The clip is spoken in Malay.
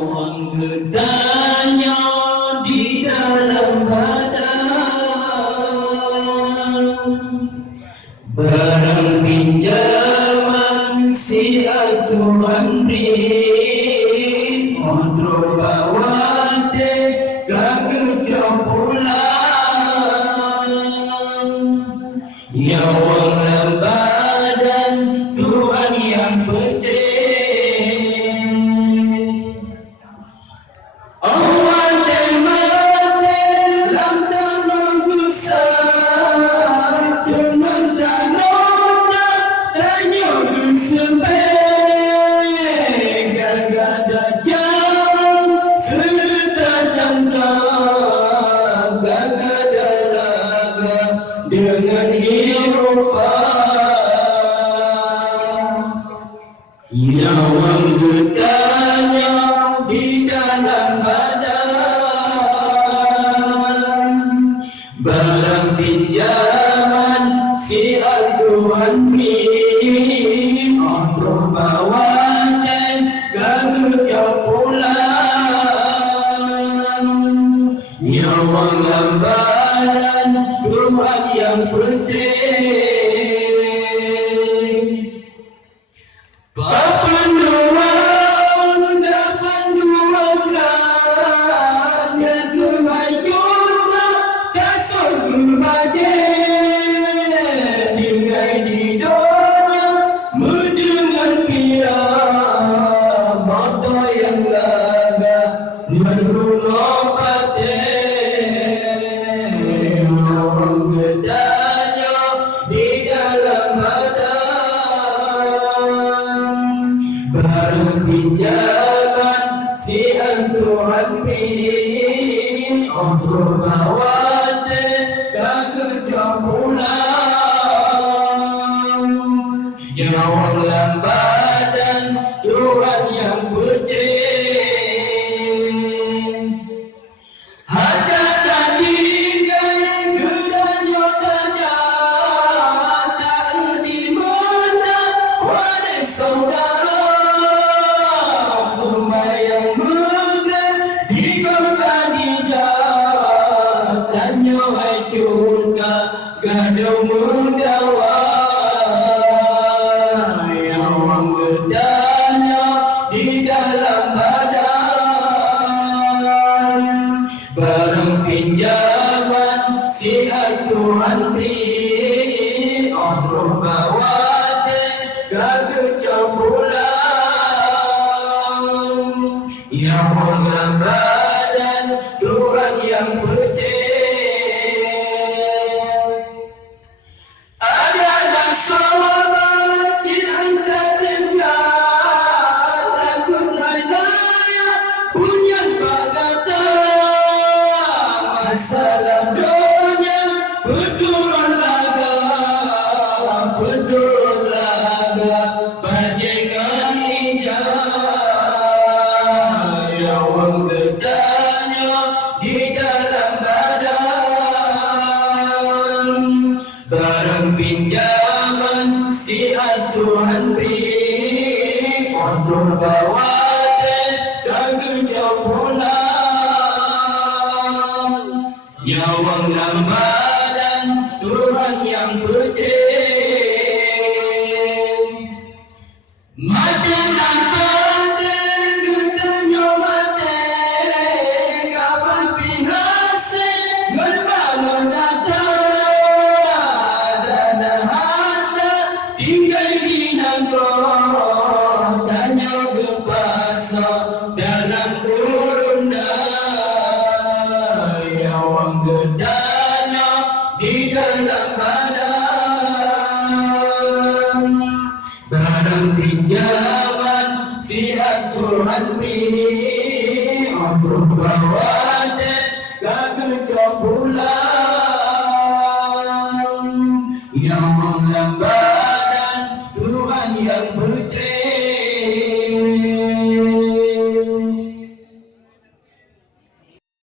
Orang bertanya di dalam badan, barang pinjaman si aturan beri, kontrol bawate kagak jampulan, nyawang badan Tuhan yang pecah. Dengan Eropa nyawang bertanya di dalam badan, barang pinjaman si aduan mi kontrol bawaten gagal jampulan, nyawang badan Tuhan yang penting. Papanduan dapat duakan yang kehayurna kasut berbajen tinggal di dunia mendengar pia mata yang laga menrunok paten. Bertanya di dalam badan, barang pinjaman si Tuhan pilih, kontrol bawaten kagak jampulan, nyawang badan Tuhan yang pecah. Gadau mendawa yang bertanya di dalam badan, barang pinjaman si Tuhan beri, kontrol bawaten gagal jampulan, yang badan Tuhan yang pecah. Salam dunia betul laga bajengan injak yang bertanya di dalam badan, barang pinjaman si Tuhan beri, kontrol bawaten kagak jampulan, nyawang badan Tuhan yang pecah. Mati nampak getanya mati, kapan pihase ngerbalo data, dana harta tinggal di nangkong, tanya gepasa dalam kurunda, nyawang gedana di dalam badan, barang pinjaman si Tuhan pilih, kontrol bawaten gagal jampulan,